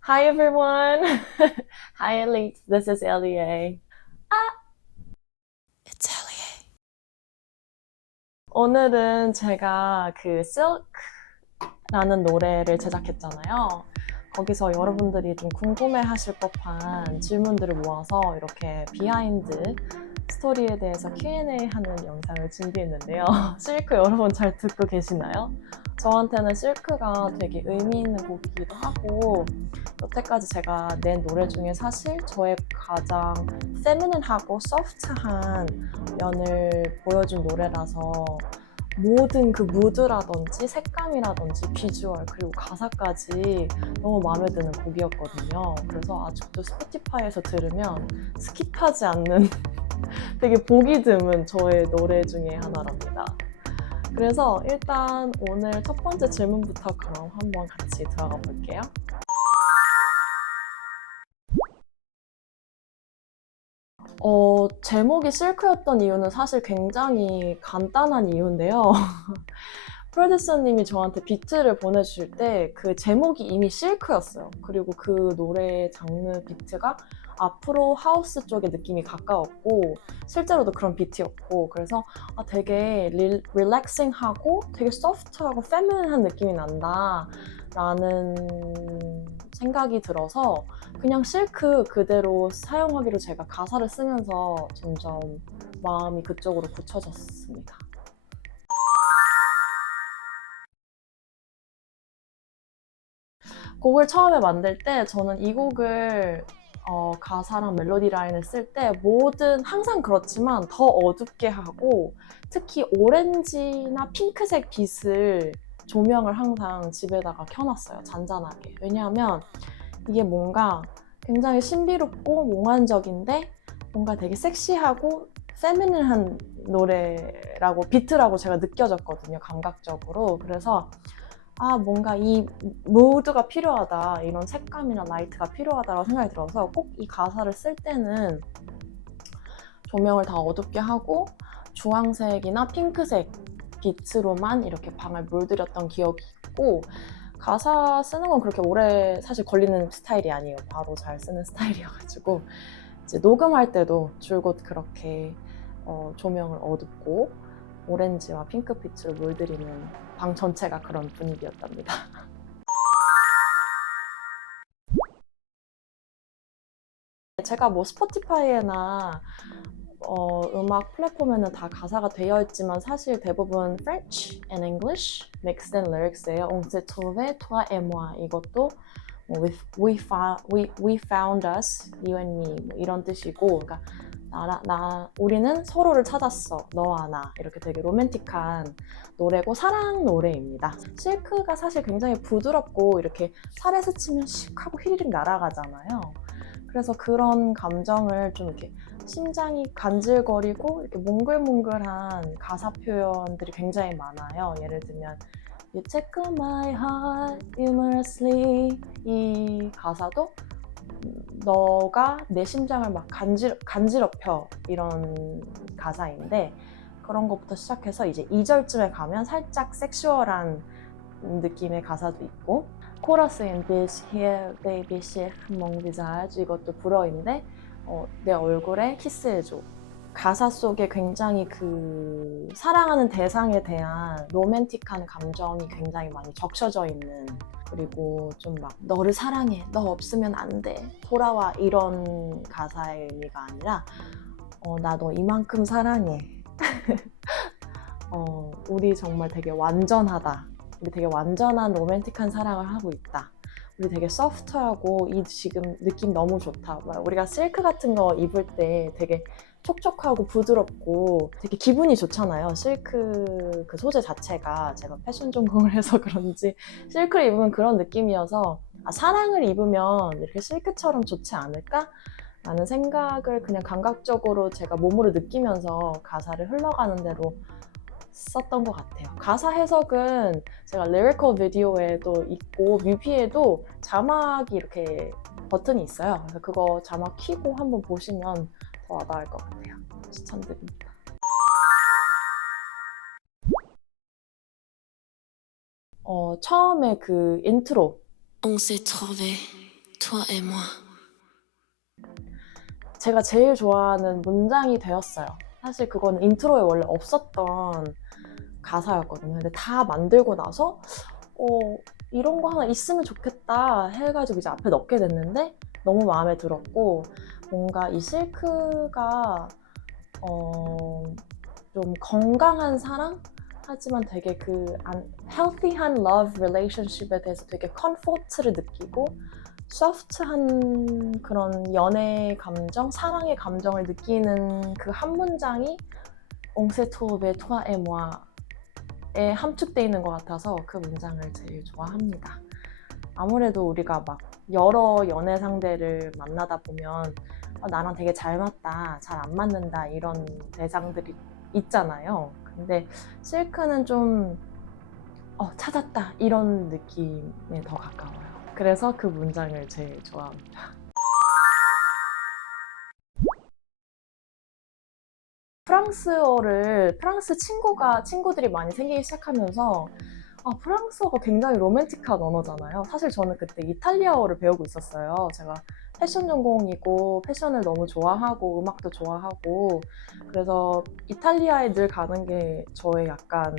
Hi everyone. Hi Elite. This is Elie. It's Elliot. 오늘은 제가 그 Silk라는 노래를 제작했잖아요. 거기서 여러분들이 좀 궁금해 하실 법한 질문들을 모아서 이렇게 비하인드 스토리에 대해서 Q&A 하는 영상을 준비했는데요. 실크 여러분 잘 듣고 계시나요? 저한테는 실크가 되게 의미 있는 곡이기도 하고 여태까지 제가 낸 노래 중에 사실 저의 가장 페미닌하고 소프트한 면을 보여준 노래라서 모든 그 무드라든지 색감이라든지 비주얼 그리고 가사까지 너무 마음에 드는 곡이었거든요. 그래서 아직도 스포티파이에서 들으면 스킵하지 않는 되게 보기 드문 저의 노래 중에 하나랍니다. 그래서 일단 오늘 첫 번째 질문부터 그럼 한번 같이 들어가 볼게요. 제목이 실크였던 이유는 사실 굉장히 간단한 이유인데요. 프로듀서님이 저한테 비트를 보내주실 때 그 제목이 이미 실크였어요. 그리고 그 노래의 장르 비트가 앞으로 하우스 쪽의 느낌이 가까웠고 실제로도 그런 비트였고 그래서 되게 릴렉싱하고 되게 소프트하고 페미닌한 느낌이 난다 라는 생각이 들어서 그냥 실크 그대로 사용하기로 제가 가사를 쓰면서 점점 마음이 그쪽으로 굳혀졌습니다. 곡을 처음에 만들 때 저는 이 곡을 가사랑 멜로디 라인을 쓸 때 뭐든 항상 그렇지만 더 어둡게 하고 특히 오렌지나 핑크색 빛을 조명을 항상 집에다가 켜놨어요. 잔잔하게. 왜냐하면 이게 뭔가 굉장히 신비롭고 몽환적인데 뭔가 되게 섹시하고 페미닌한 노래라고 비트라고 제가 느껴졌거든요. 감각적으로. 그래서 뭔가 이 무드가 필요하다. 이런 색감이나 라이트가 필요하다고 생각이 들어서 꼭 이 가사를 쓸 때는 조명을 다 어둡게 하고 주황색이나 핑크색 빛으로만 이렇게 방을 물들였던 기억이 있고 가사 쓰는 건 그렇게 오래 사실 걸리는 스타일이 아니에요. 바로 잘 쓰는 스타일이어가지고 이제 녹음할 때도 줄곧 그렇게 조명을 어둡고 오렌지와 핑크빛으로 물들이는 방 전체가 그런 분위기였답니다. 제가 뭐 스포티파이나 음악 플랫폼에는 다 가사가 되어 있지만 사실 대부분 French and English mixed in lyrics예요. On s'est trouvé, toi et moi. 이것도 we found us, you and me 뭐 이런 뜻이고 그러니까 우리는 서로를 찾았어, 너와 나. 이렇게 되게 로맨틱한 노래고 사랑 노래입니다. 실크가 사실 굉장히 부드럽고 이렇게 살에 스치면 슉 하고 휘리릭 날아가잖아요. 그래서 그런 감정을 좀 이렇게 심장이 간질거리고 이렇게 몽글몽글한 가사 표현들이 굉장히 많아요. 예를 들면 You take my heart humorously 이 가사도 너가 내 심장을 막 간지럽혀 이런 가사인데 그런 것부터 시작해서 이제 2절쯤에 가면 살짝 섹슈얼한 느낌의 가사도 있고 코러스인 Bitch here baby shake mon visage 이것도 불어인데 내 얼굴에 키스해줘. 가사 속에 굉장히 그 사랑하는 대상에 대한 로맨틱한 감정이 굉장히 많이 적셔져 있는 그리고 좀 막 너를 사랑해 너 없으면 안 돼 돌아와 이런 가사의 의미가 아니라 나 너 이만큼 사랑해 우리 정말 되게 완전하다 우리 되게 완전한 로맨틱한 사랑을 하고 있다 우리 되게 소프트하고 이 지금 느낌 너무 좋다 우리가 실크 같은 거 입을 때 되게 촉촉하고 부드럽고 되게 기분이 좋잖아요. 실크 그 소재 자체가 제가 패션 전공을 해서 그런지 실크를 입으면 그런 느낌이어서 사랑을 입으면 이렇게 실크처럼 좋지 않을까? 라는 생각을 그냥 감각적으로 제가 몸으로 느끼면서 가사를 흘러가는 대로 썼던 것 같아요. 가사 해석은 제가 리리컬 비디오에도 있고 뮤비에도 자막이 이렇게 버튼이 있어요. 그래서 그거 자막 키고 한번 보시면 더 와닿을 것 같아요. 추천드립니다. 처음에 그 인트로 On s'est trouvé, toi et moi. 제가 제일 좋아하는 문장이 되었어요. 사실 그거는 인트로에 원래 없었던 가사였거든요. 근데 다 만들고 나서 이런 거 하나 있으면 좋겠다 해가지고 이제 앞에 넣게 됐는데 너무 마음에 들었고, 뭔가 이 실크가 좀 건강한 사랑? 하지만 되게 그 healthy한 love relationship에 대해서 되게 comfort를 느끼고 soft한 그런 연애 감정, 사랑의 감정을 느끼는 그 한 문장이 On s'est trouvé toi et moi에 함축되어 있는 것 같아서 그 문장을 제일 좋아합니다. 아무래도 우리가 막 여러 연애 상대를 만나다 보면 나랑 되게 잘 맞다, 잘 안 맞는다 이런 대상들이 있잖아요. 근데 실크는 좀 찾았다 이런 느낌에 더 가까워요. 그래서 그 문장을 제일 좋아합니다. 프랑스 친구들이 많이 생기기 시작하면서 프랑스어가 굉장히 로맨틱한 언어잖아요. 사실 저는 그때 이탈리아어를 배우고 있었어요. 제가 패션 전공이고 패션을 너무 좋아하고 음악도 좋아하고, 그래서 이탈리아에 늘 가는 게 저의 약간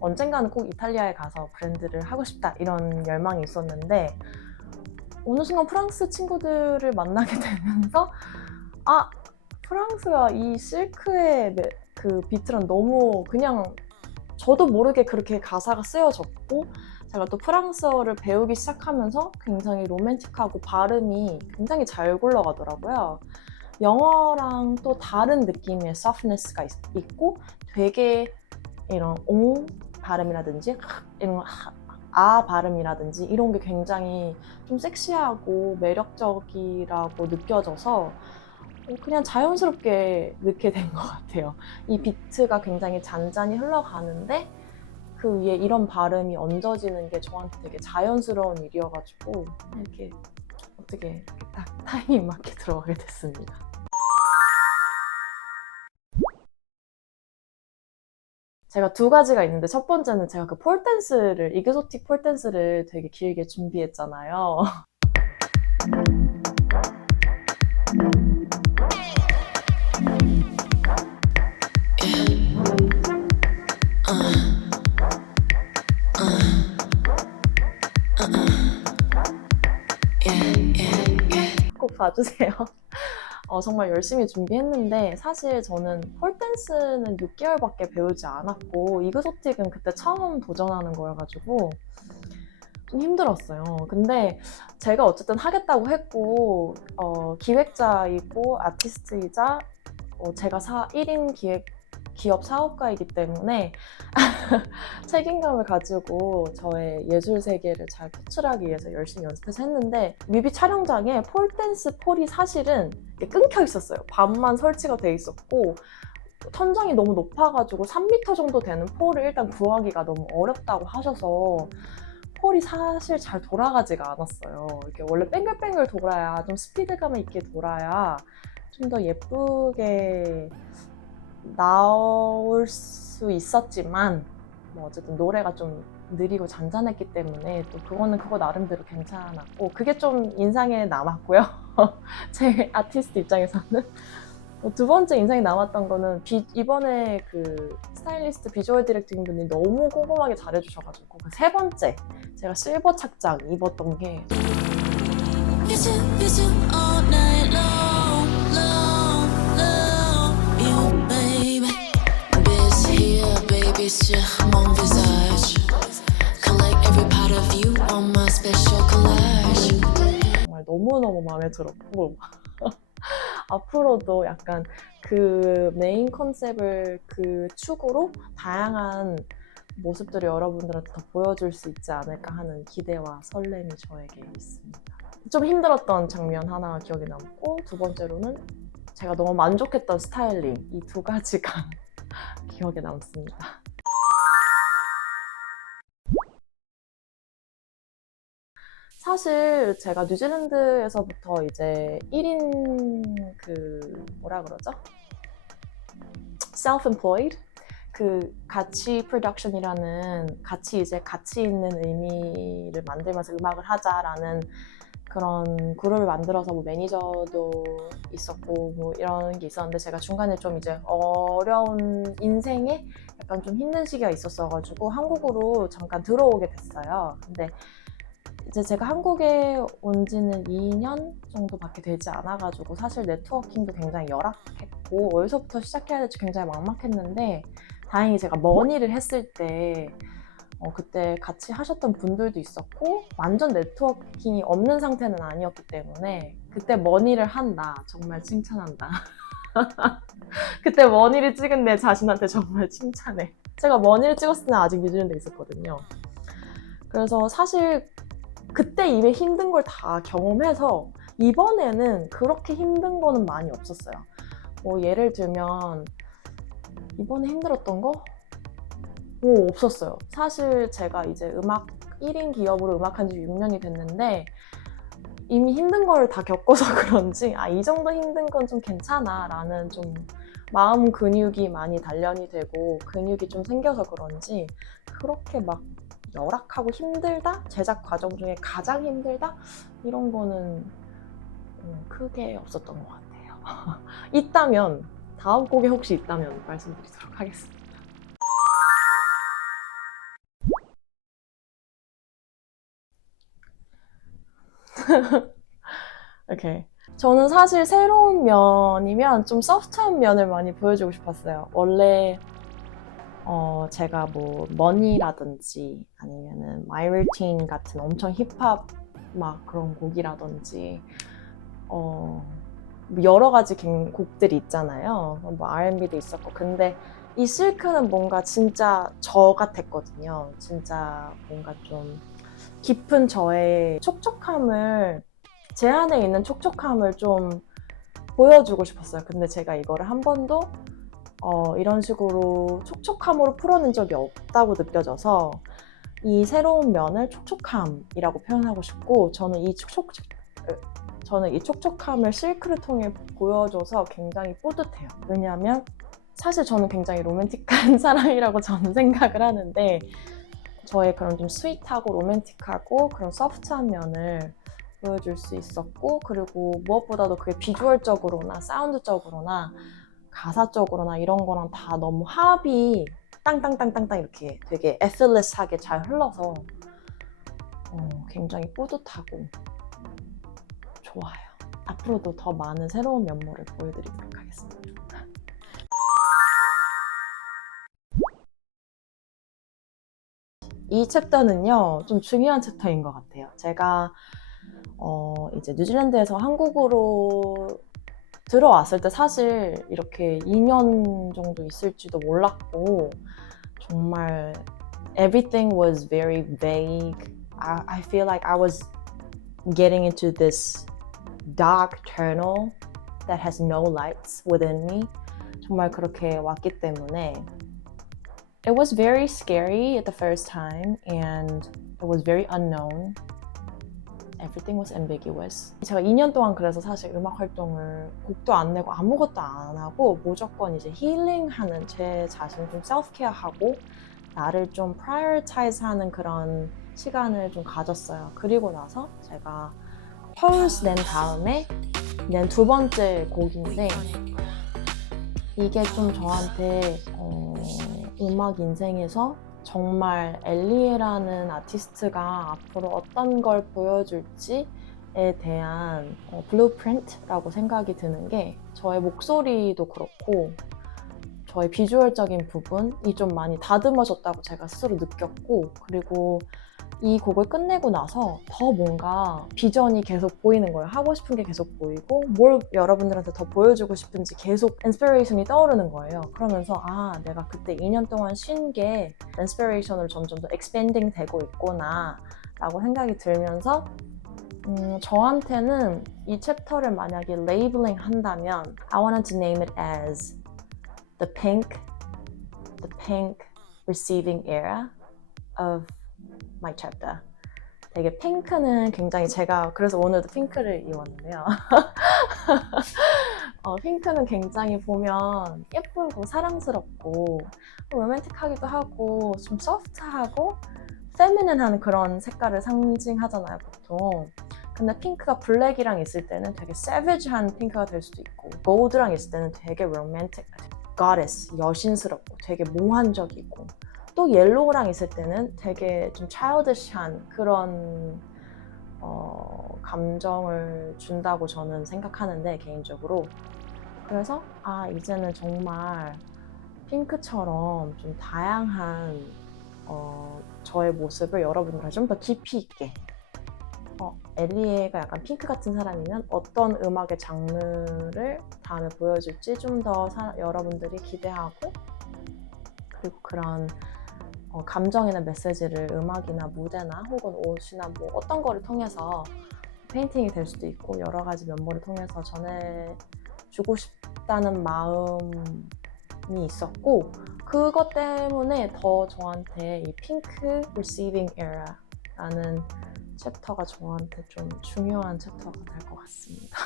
언젠가는 꼭 이탈리아에 가서 브랜드를 하고 싶다 이런 열망이 있었는데, 어느 순간 프랑스 친구들을 만나게 되면서 프랑스가 이 실크의 그 비트랑 너무 그냥 저도 모르게 그렇게 가사가 쓰여졌고, 제가 또 프랑스어를 배우기 시작하면서 굉장히 로맨틱하고 발음이 굉장히 잘 굴러가더라고요. 영어랑 또 다른 느낌의 softness가 있고, 되게 이런 옹 발음이라든지 이런 발음이라든지 이런 게 굉장히 좀 섹시하고 매력적이라고 느껴져서 그냥 자연스럽게 넣게 된 것 같아요. 이 비트가 굉장히 잔잔히 흘러가는데 그 위에 이런 발음이 얹어지는 게 저한테 되게 자연스러운 일이어가지고 이렇게 어떻게 딱 타이밍 맞게 들어가게 됐습니다. 제가 두 가지가 있는데, 첫 번째는 제가 그 폴댄스를, 이그소틱 폴댄스를 되게 길게 준비했잖아요. 꼭 봐주세요. 정말 열심히 준비했는데, 사실 저는 폴댄스는 6개월밖에 배우지 않았고 이그소틱은 그때 처음 도전하는 거여가지고 좀 힘들었어요. 근데 제가 어쨌든 하겠다고 했고 기획자이고 아티스트이자 제가 1인 기업 사업가이기 때문에 책임감을 가지고 저의 예술 세계를 잘 표출하기 위해서 열심히 연습해서 했는데, 뮤비 촬영장에 폴댄스 폴이 사실은 끊겨 있었어요. 반만 설치가 돼 있었고 천장이 너무 높아가지고 3m 정도 되는 폴을 일단 구하기가 너무 어렵다고 하셔서 폴이 사실 잘 돌아가지가 않았어요. 이렇게 원래 뱅글뱅글 돌아야, 좀 스피드감 있게 돌아야 좀 더 예쁘게 나올 수 있었지만, 뭐 어쨌든 노래가 좀 느리고 잔잔했기 때문에 또 그거는 그거 나름대로 괜찮았고, 그게 좀 인상에 남았고요. 제 아티스트 입장에서는. 두 번째 인상이 남았던 거는 이번에 그 스타일리스트 비주얼 디렉팅 분이 너무 꼼꼼하게 잘해주셔가지고, 그 세 번째 제가 실버 착장 입었던 게 It's you all night long, long, long. You, baby. Bis hier, baby, sur mon visage. Collect every part of you on my special collage. 정말 너무너무 마음에 들었고 앞으로도 약간 그 메인 컨셉을 그 축으로 다양한 모습들을 여러분들한테 더 보여줄 수 있지 않을까 하는 기대와 설렘이 저에게 있습니다. 좀 힘들었던 장면 하나가 기억에 남고, 두 번째로는 제가 너무 만족했던 스타일링, 이 두 가지가 기억에 남습니다. 사실 제가 뉴질랜드에서부터 이제 1인 그 뭐라 그러죠? self-employed? 그 가치 프로덕션이라는 가치 있는 의미를 만들면서 음악을 하자라는 그런 그룹을 만들어서 뭐 매니저도 있었고 뭐 이런 게 있었는데 제가 중간에 좀 이제 어려운 인생에 약간 좀 힘든 시기가 있었어가지고 한국으로 잠깐 들어오게 됐어요. 근데 이제 제가 한국에 온 지는 2년 정도밖에 되지 않아가지고 사실 네트워킹도 굉장히 열악했고 어디서부터 시작해야 될지 굉장히 막막했는데 다행히 제가 머니를 했을 때 그때 같이 하셨던 분들도 있었고 완전 네트워킹이 없는 상태는 아니었기 때문에 그때 머니를 한 나 정말 칭찬한다. 그때 머니를 찍은 내 자신한테 정말 칭찬해. 제가 머니를 찍었을 때는 아직 뉴질랜드에 있었거든요. 그래서 사실 그때 이미 힘든 걸 다 경험해서 이번에는 그렇게 힘든 거는 많이 없었어요. 뭐 예를 들면 이번에 힘들었던 거? 없었어요. 사실 제가 이제 1인 기업으로 음악한 지 6년이 됐는데 이미 힘든 걸 다 겪어서 그런지 이 정도 힘든 건 좀 괜찮아 라는 좀 마음 근육이 많이 단련이 되고 근육이 좀 생겨서 그런지 그렇게 막 열악하고 힘들다? 제작 과정 중에 가장 힘들다? 이런 거는 크게 없었던 것 같아요. 있다면 다음 곡에 혹시 있다면 말씀드리도록 하겠습니다. 오케이. 저는 사실 새로운 면이면 좀 소프트한 면을 많이 보여주고 싶었어요. 원래 제가 뭐 머니라든지 아니면은 My Routine 같은 엄청 힙합 막 그런 곡이라든지 여러 가지 곡들이 있잖아요. 뭐 R&B도 있었고 근데 이 실크는 뭔가 진짜 저 같았거든요. 진짜 뭔가 좀 깊은 저의 촉촉함을 제 안에 있는 촉촉함을 좀 보여주고 싶었어요. 근데 제가 이거를 한 번도 이런 식으로 촉촉함으로 풀어낸 적이 없다고 느껴져서 이 새로운 면을 촉촉함이라고 표현하고 싶고 저는 이 촉촉함을 실크를 통해 보여줘서 굉장히 뿌듯해요. 왜냐하면 사실 저는 굉장히 로맨틱한 사람이라고 저는 생각을 하는데 저의 그런 좀 스윗하고 로맨틱하고 그런 소프트한 면을 보여줄 수 있었고 그리고 무엇보다도 그게 비주얼적으로나 사운드적으로나 가사적으로나 이런 거랑 다 너무 합이 땅땅땅땅땅 이렇게 되게 effortless하게 잘 흘러서 굉장히 뿌듯하고 좋아요. 앞으로도 더 많은 새로운 면모를 보여드리도록 하겠습니다. 이 챕터는요, 좀 중요한 챕터인 것 같아요. 제가 이제 뉴질랜드에서 한국으로 들어왔을 때 사실 이렇게 2년 정도 있을지도 몰랐고 정말 everything was very vague. I feel like I was getting into this dark tunnel that has no lights within me. 정말 그렇게 왔기 때문에 it was very scary at the first time and it was very unknown. Everything was ambiguous. 제가 2년 동안 그래서 사실 음악 활동을 곡도 안 내고 아무것도 안 하고 무조건 이제 힐링하는 제 자신 좀 셀프케어하고 나를 좀 prioritize 하는 그런 시간을 좀 가졌어요. 그리고 나서 제가 Pose 낸 다음에 낸 두 번째 곡인데 이게 좀 저한테 음악 인생에서 정말 엘리에라는 아티스트가 앞으로 어떤 걸 보여줄지에 대한 블루프린트라고 생각이 드는 게 저의 목소리도 그렇고 저의 비주얼적인 부분이 좀 많이 다듬어졌다고 제가 스스로 느꼈고 그리고 이 곡을 끝내고 나서 더 뭔가 비전이 계속 보이는 거예요. 하고 싶은 게 계속 보이고 뭘 여러분들한테 더 보여주고 싶은지 계속 인스피레이션이 떠오르는 거예요. 그러면서 내가 그때 2년 동안 쉰 게 인스피레이션으로 점점 더 expanding 되고 있구나 라고 생각이 들면서 저한테는 이 챕터를 만약에 레이블링 한다면 I wanted to name it as the pink receiving era of my chapter. 되게 핑크는 굉장히 제가 그래서 오늘도 핑크를 입었는데요. 핑크는 굉장히 보면 예쁘고 사랑스럽고 로맨틱하기도 하고 좀 소프트하고 페미닌한 그런 색깔을 상징하잖아요, 보통. 근데 핑크가 블랙이랑 있을 때는 되게 세비지한 핑크가 될 수도 있고 골드랑 있을 때는 되게 로맨틱, goddess, 여신스럽고 되게 몽환적이고 또 옐로우랑 있을 때는 되게 좀 childish한 그런 감정을 준다고 저는 생각하는데 개인적으로. 그래서 이제는 정말 핑크처럼 좀 다양한 저의 모습을 여러분들과 좀 더 깊이 있게 엘리에가 약간 핑크 같은 사람이면 어떤 음악의 장르를 다음에 보여줄지 좀 더 여러분들이 기대하고 그리고 그런 감정이나 메시지를 음악이나 무대나 혹은 옷이나 뭐 어떤 거를 통해서 페인팅이 될 수도 있고 여러 가지 면모를 통해서 전해주고 싶다는 마음이 있었고 그것 때문에 더 저한테 이 핑크 Receiving Era라는 챕터가 저한테 좀 중요한 챕터가 될 것 같습니다.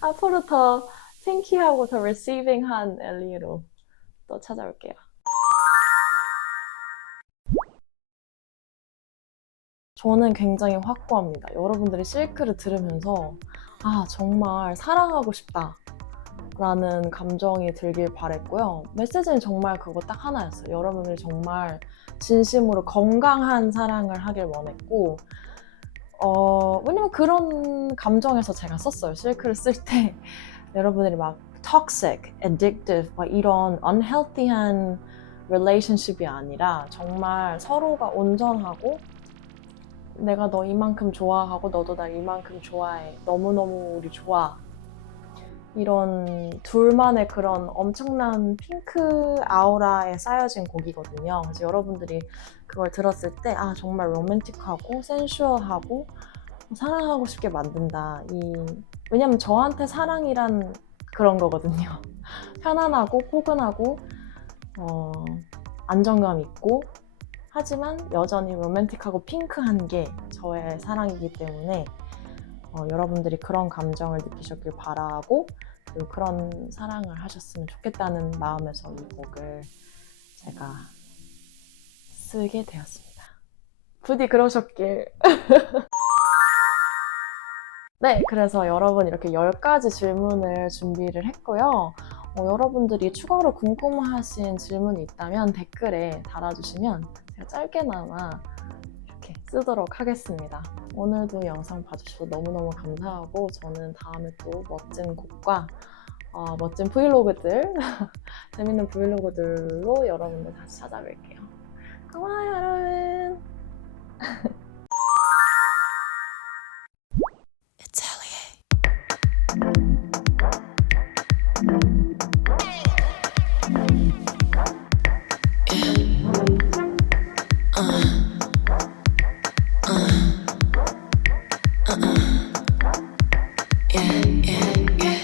앞으로 더 핑키하고 더 Receiving한 엘리로 또 찾아올게요. 저는 굉장히 확고합니다. 여러분들이 실크를 들으면서 정말 사랑하고 싶다 라는 감정이 들길 바랬고요. 메시지는 정말 그거 딱 하나였어요. 여러분들이 정말 진심으로 건강한 사랑을 하길 원했고 왜냐면 그런 감정에서 제가 썼어요. 실크를 쓸 때 여러분들이 막 toxic, addictive 막 이런 unhealthy한 relationship이 아니라 정말 서로가 온전하고 내가 너 이만큼 좋아하고 너도 날 이만큼 좋아해. 너무너무 우리 좋아. 이런 둘만의 그런 엄청난 핑크 아우라에 쌓여진 곡이거든요. 그래서 여러분들이 그걸 들었을 때 정말 로맨틱하고 센슈얼하고 사랑하고 싶게 만든다. 왜냐면 저한테 사랑이란 그런 거거든요. 편안하고 포근하고 안정감 있고 하지만 여전히 로맨틱하고 핑크한 게 저의 사랑이기 때문에 여러분들이 그런 감정을 느끼셨길 바라고 그리고 그런 사랑을 하셨으면 좋겠다는 마음에서 이 곡을 제가 쓰게 되었습니다. 부디 그러셨길. 네, 그래서 여러분 이렇게 10가지 질문을 준비를 했고요. 여러분들이 추가로 궁금하신 질문이 있다면 댓글에 달아주시면 제가 짧게나마 이렇게 쓰도록 하겠습니다. 오늘도 영상 봐주셔서 너무너무 감사하고 저는 다음에 또 멋진 곡과 멋진 브이로그들 재밌는 브이로그들로 여러분들 다시 찾아뵐게요. 고마워요 여러분.